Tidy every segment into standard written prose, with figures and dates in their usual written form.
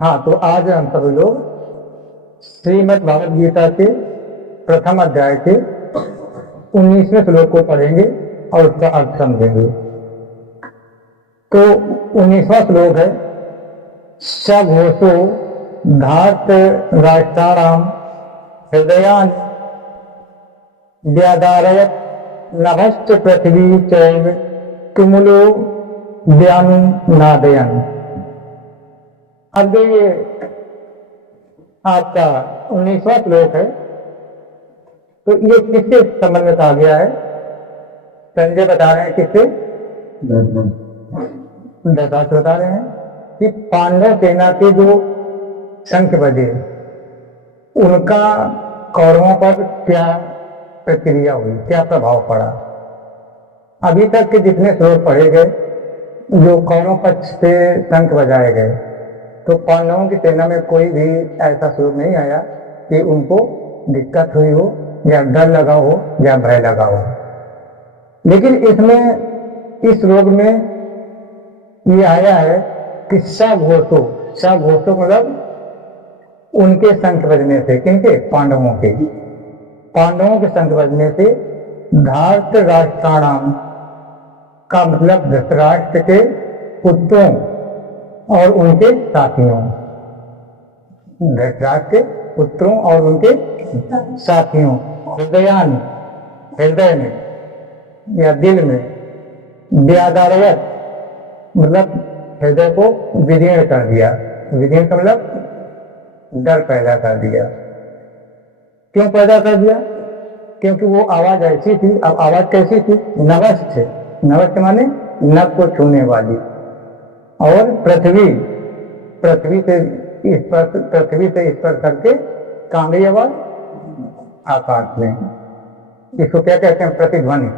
हाँ, तो आज हम सब लोग श्रीमद् भागवत गीता के प्रथम अध्याय के 19वें श्लोक को पढ़ेंगे और उसका अर्थ समझेंगे। तो 19वां श्लोक है, सघोषो धात राष्ट्राणाम हृदयान व्यादारयत नभश्च पृथ्वी चैव तुमुलो व्यानुनादयन्। अब ये आपका 19वां श्लोक है, तो ये किससे संबंध में कहा गया है? संजय बता रहे हैं किससे? धृतराष्ट्र बता रहे हैं कि पांडव सेना के जो शंख बजे उनका कौरवों पर क्या प्रतिक्रिया हुई, क्या प्रभाव पड़ा। अभी तक के जितने श्लोक पढ़े गए, जो कौरव पक्ष से शंख बजाए गए, तो पांडवों की सेना में कोई भी ऐसा श्लोक नहीं आया कि उनको दिक्कत हुई हो या डर लगा हो या भय लगा हो। लेकिन इसमें इस श्लोक में ये आया है कि सघोषो मतलब उनके शंख बजने से, किनके? पांडवों के शंख बजने से धार्त राष्ट्राणाम का मतलब धृतराष्ट्र के पुत्रों और उनके साथियों, धृतराष्ट्र के पुत्रों और उनके साथियों हृदयान, हृदय में या दिल में, व्यादारयत मतलब हृदय को विदीर्ण कर दिया। विदीर्ण का मतलब डर पैदा कर दिया। क्यों पैदा कर दिया? क्योंकि वो आवाज ऐसी थी। अब आवाज कैसी थी? नभश्च, नभश्च माने नभ को छूने वाली, और पृथ्वी से स्पर्श करके कांगड़ी आवाज आकाश में। इसको क्या कहते हैं? प्रतिध्वनि।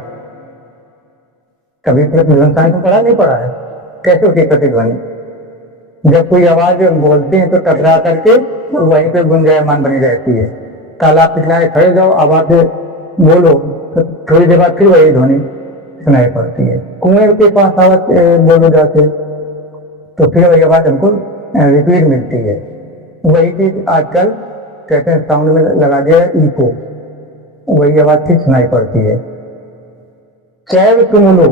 कभी प्रतिध्वनि साइंस में पढ़ा नहीं पढ़ा है? कैसे होती प्रतिध्वनि? जब कोई आवाज बोलते हैं तो टकरा करके वहीं पे गुंजायमान बनी रहती है। तालाब के किनारे खड़े जाओ, आवाज से बोलो तो थोड़ी देर बाद फिर वही ध्वनि सुनाई पड़ती है। कुएं के पास आवाज बोलो जाते तो फिर वही आवाज हमको रिपीट मिलती है। वही चीज आजकल कहते हैं साउंड में लगा दिया इको, वही आवाज फिर सुनाई पड़ती है। चैव तुमुलो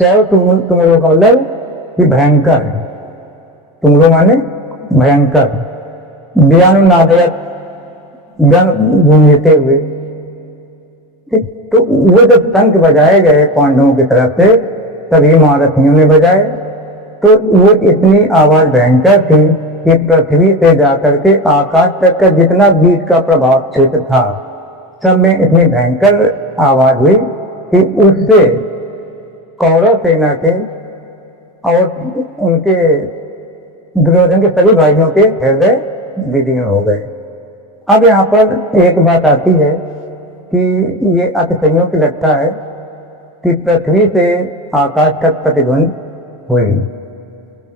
का मतलब कि भयंकर, तुमुलो माने भयंकर, व्यानुनादयत जन गूंजते हुए। तो वो जब शंख बजाए गए पांडवों की तरफ से, सभी महारथियों ने बजाए, तो वो इतनी आवाज भयंकर थी कि पृथ्वी से जाकर के आकाश तक का जितना बीच का प्रभाव क्षेत्र था, सब में इतनी भयंकर आवाज हुई कि उससे कौरव सेना के और उनके दुर्योधन के सभी भाइयों के हृदय विदीर्ण हो गए। अब यहाँ पर एक बात आती है कि ये अतिशयों की लगता है कि पृथ्वी से आकाश तक प्रतिध्वनि हुई।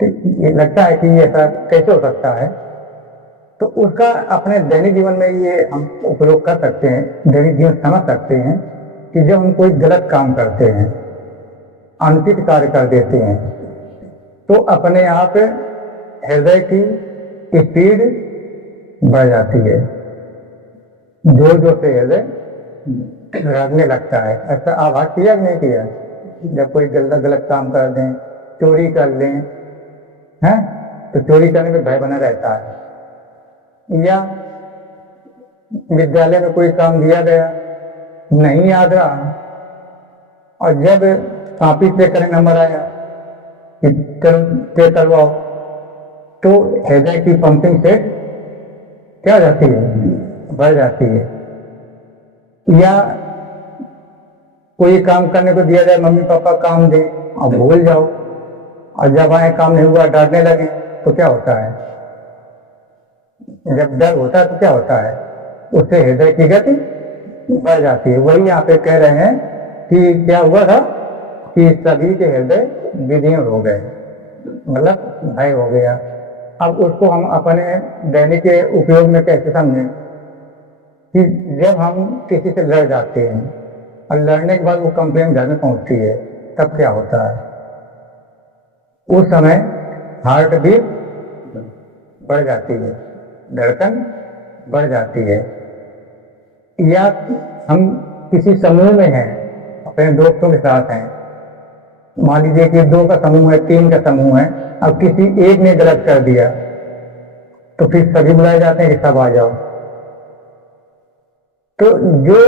तो ये लगता है कि ये ऐसा कैसे हो सकता है? तो उसका अपने दैनिक जीवन में ये हम उपयोग कर सकते हैं, दैनिक जीवन समझ सकते हैं कि जब हम कोई गलत काम करते हैं, अनुचित कार्य कर देते हैं, तो अपने आप हृदय की स्पीड बढ़ जाती है, जोर जोर से हृदय धड़कने लगता है। ऐसा आभास किया कि नहीं किया? जब कोई गलत काम कर दें, चोरी कर लें, हैं, तो चोरी करने में भय बना रहता है। या विद्यालय में कोई काम दिया गया, नहीं याद रहा, और जब कॉपी चेक करने नंबर आया कि चेक करवाओ, तो हृदय की पंपिंग सेट क्या हो जाती है? बढ़ जाती है। या कोई काम करने को दिया जाए, मम्मी पापा काम दे और भूल जाओ, और जब आए काम नहीं हुआ डरने लगे, तो क्या होता है? जब डर होता है तो क्या होता है? उससे हृदय की गति बढ़ जाती है। वही यहाँ पे कह रहे हैं कि क्या हुआ था कि सभी के हृदय विदीर्ण हो गए, मतलब भय हो गया। अब उसको हम अपने दैनिक के उपयोग में कैसे समझें कि जब हम किसी से लड़ जाते हैं और लड़ने के बाद वो कंप्लेन घर में पहुंचती है, तब क्या होता है? उस समय हार्ट बीट बढ़ जाती है, धड़कन बढ़ जाती है। या हम किसी समूह में हैं, अपने दोस्तों के साथ हैं, मान लीजिए कि 2 का समूह है, 3 का समूह है, अब किसी एक ने गलत कर दिया तो फिर सभी बुलाए जाते हैं कि सब आ जाओ। तो जो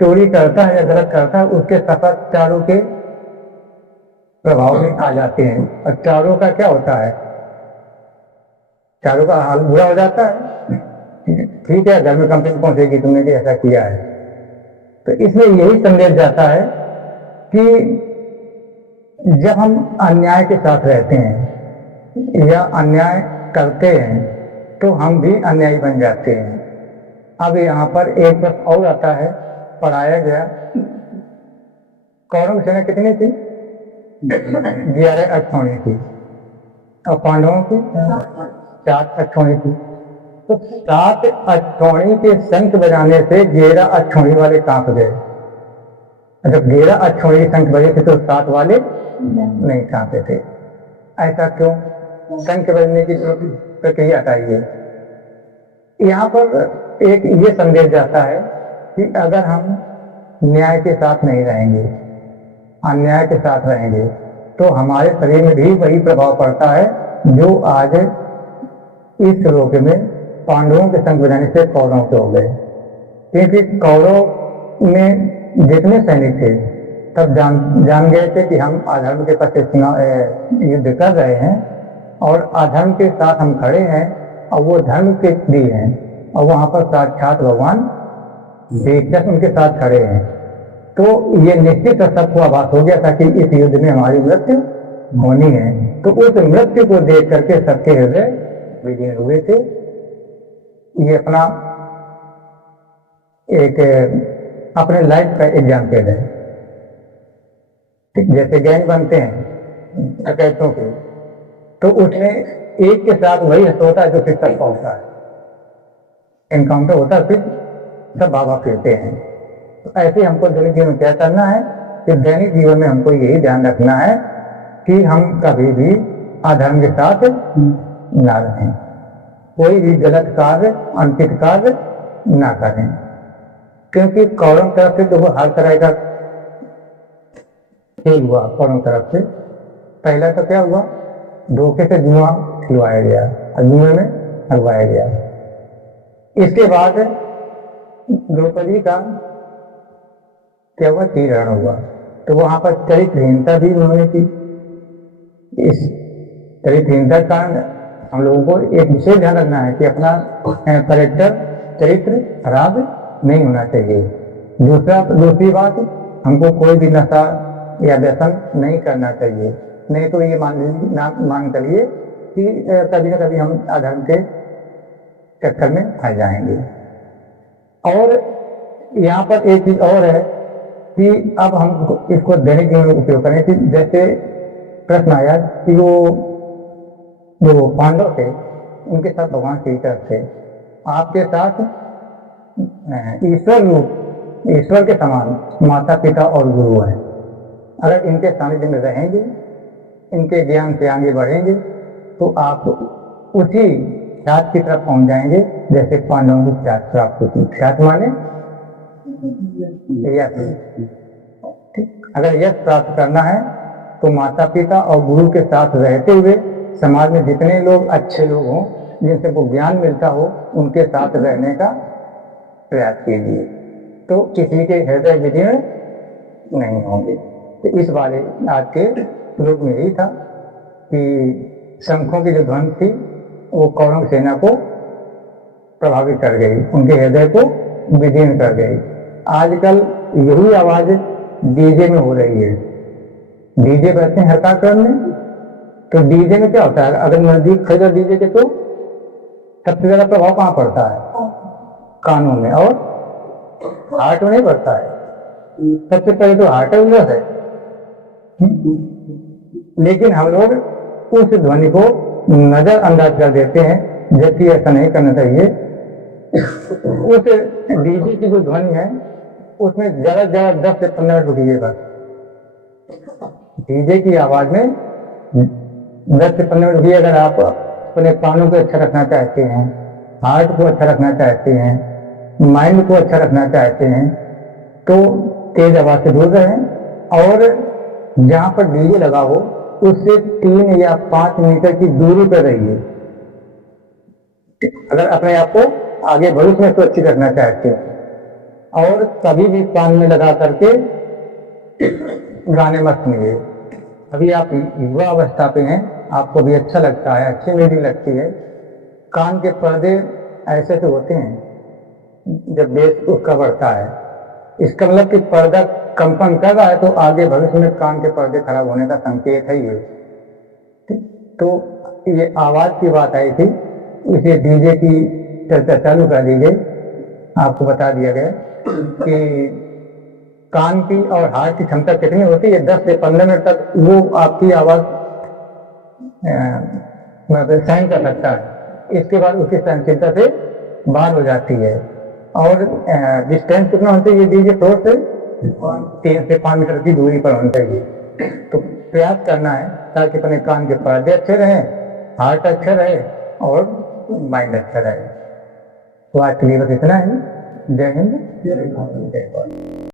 चोरी करता है या गलत करता है उसके सफर चारों के प्रभाव में आ जाते हैं, और चारों का क्या होता है, चारों का हाल बुरा हो जाता है। ठीक है, घर में कंप्लेंट पहुंचेगी तुमने कि ऐसा किया है। तो इसमें यही संदेश जाता है कि जब हम अन्याय के साथ रहते हैं या अन्याय करते हैं तो हम भी अन्यायी बन जाते हैं। अब यहाँ पर एक प्रश्न और आता है, पढ़ाया गया, कौरव सेना कितनी थी? 11 अक्षौणी थी, और पांडवों की 7 अक्षौणी थी। तो 7 अक्षौणी के शंख बजाने से 11 अक्षौणी वाले कांप गए। जब 11 अक्षौणी शंख बजे थे तो 7 वाले नहीं कांपे थे। ऐसा क्यों? शंख बजने की प्रक्रिया बताइए। यहाँ पर एक ये संदेश जाता है कि अगर हम न्याय के साथ नहीं रहेंगे, अन्याय के साथ रहेंगे, तो हमारे शरीर में भी वही प्रभाव पड़ता है जो आज इस श्लोक में पांडवों के संग बजाने से कौरवों के हो गए। क्योंकि कौरव में जितने सैनिक थे तब जान गए थे कि हम अधर्म के पक्ष युद्ध कर रहे हैं और अधर्म के साथ हम खड़े हैं, और वो धर्म के लिए हैं, और वहां पर साक्षात भगवान श्री कृष्ण उनके साथ खड़े हैं। तो ये निश्चित सबको आभास हो गया था कि इस युद्ध में हमारी मृत्यु होनी है। तो उस मृत्यु को देख करके सबके हृदय विलीन हुए थे। ये अपना एक अपने लाइफ का एग्जाम्पल है। जैसे गैंग बनते हैं डकैतों के, तो उसमें एक के साथ वही होता है जो फिर तक पहुंचता है, एनकाउंटर होता है, फिर सब भागा फिरते हैं। तो ऐसे हमको दैनिक जीवन में क्या करना है कि दैनिक जीवन में हमको यही ध्यान रखना है कि हम कभी भी अधर्म के साथ ना रहें, कोई भी गलत कार्य, अनुचित कार्य ना करें। क्योंकि कौरव तरफ से तो वो हर तरह का खेल हुआ। कौरव तरफ से पहला तो क्या हुआ, धोखे से जुआ खिलवाया गया और जुए में हरवाया गया। इसके बाद द्रौपदी का क्या हुआ, तीरण हुआ। तो वहां पर चरित्रहीनता भी उन्होंने की। इस चरित्रहीनता का हम लोगों को एक विशेष ध्यान रखना है कि अपना कैरेक्टर, चरित्र खराब नहीं होना चाहिए। दूसरी बात, हमको कोई भी नशा या व्यसन नहीं करना चाहिए, नहीं तो ये मान चलिए कि कभी ना कभी हम अधर्म के चक्कर में आ जाएंगे। और यहाँ पर एक चीज और है कि अब हम इसको दैनिक जीवन में उपयोग करें। कि जैसे प्रश्न आया कि वो जो पांडव थे उनके साथ भगवान श्री कृष्ण थे, आपके साथ ईश्वर रूप, ईश्वर के समान माता पिता और गुरु हैं। अगर इनके सानिध्य में रहेंगे, इनके ज्ञान से आगे बढ़ेंगे, तो आप उसी ख्यात की तरफ पहुंच जाएंगे जैसे पांडवों को ख्यात प्राप्त होती। ख्यात माने यश। अगर यश प्राप्त करना है तो माता पिता और गुरु के साथ रहते हुए समाज में जितने लोग अच्छे लोग हों, जिनसे वो ज्ञान मिलता हो, उनके साथ रहने का प्रयास कीजिए, तो किसी के हृदय विदीर्ण नहीं होंगे। तो इस बारे आज के श्लोक में यही था कि शंखों की जो ध्वनि थी वो कौरव सेना को प्रभावित कर गई, उनके हृदय को विदीर्ण कर गई। आजकल यही आवाज डीजे में हो रही है। डीजे बजते हैं हर कार्यक्रम में, तो डीजे में क्या होता है, अगर नजदीक खरीदा डीजे के तो सबसे ज्यादा प्रभाव कहाँ पड़ता है, कानों में, और हार्ट में नहीं पड़ता है। सबसे पहले तो हार्ट उल्लस है। लेकिन हम लोग उस ध्वनि को नजरअंदाज कर देते हैं, जबकि ऐसा नहीं करना चाहिए। उस डीजे की जो ध्वनि है उसमें ज्यादा से ज्यादा 10 से 15 मिनट रुकिएगा। डीजे की आवाज में 10 से 15 मिनट रुकिए। अगर आप अपने कानों को अच्छा रखना चाहते हैं, हार्ट को अच्छा रखना चाहते हैं, माइंड को अच्छा रखना चाहते हैं, तो तेज आवाज से दूर रहें और जहां पर डीजे लगा हो उससे 3 या 5 मीटर की दूरी पर रहिए। अगर अपने आप को आगे भविष्य में सुरक्षित रखना चाहते हो और कभी भी कान में लगा करके गाने मत सुनिए। अभी आप युवा अवस्था पे हैं, आपको भी अच्छा लगता है, अच्छी म्यूजिक लगती है, कान के पर्दे ऐसे तो होते हैं जब बेस उसका बढ़ता है, इसका मतलब कि पर्दा कंपन कर रहा है तो आगे भविष्य में कान के पर्दे खराब होने का संकेत है ये। तो ये आवाज की बात आई थी, इसे डीजे की चर्चा चालू कर दी गई। आपको बता दिया गया कि कान की और हार्ट की क्षमता कितनी होती है, 10 से 15 मिनट तक वो आपकी आवाज मतलब सहन कर सकता है। इसके बाद उसकी सहनशीलता से बाहर हो जाती है। और डिस्टेंस कितना होना चाहिए डीजे फ्लोर से 3 से 5 मीटर की दूरी पर होना चाहिए। तो प्रयास करना है ताकि अपने कान के पर्दे अच्छे रहें, हार्ट अच्छा रहे और माइंड अच्छा रहे। तो आज के लिए बस इतना ही। जय हिंद, जय भारत, जय भारत।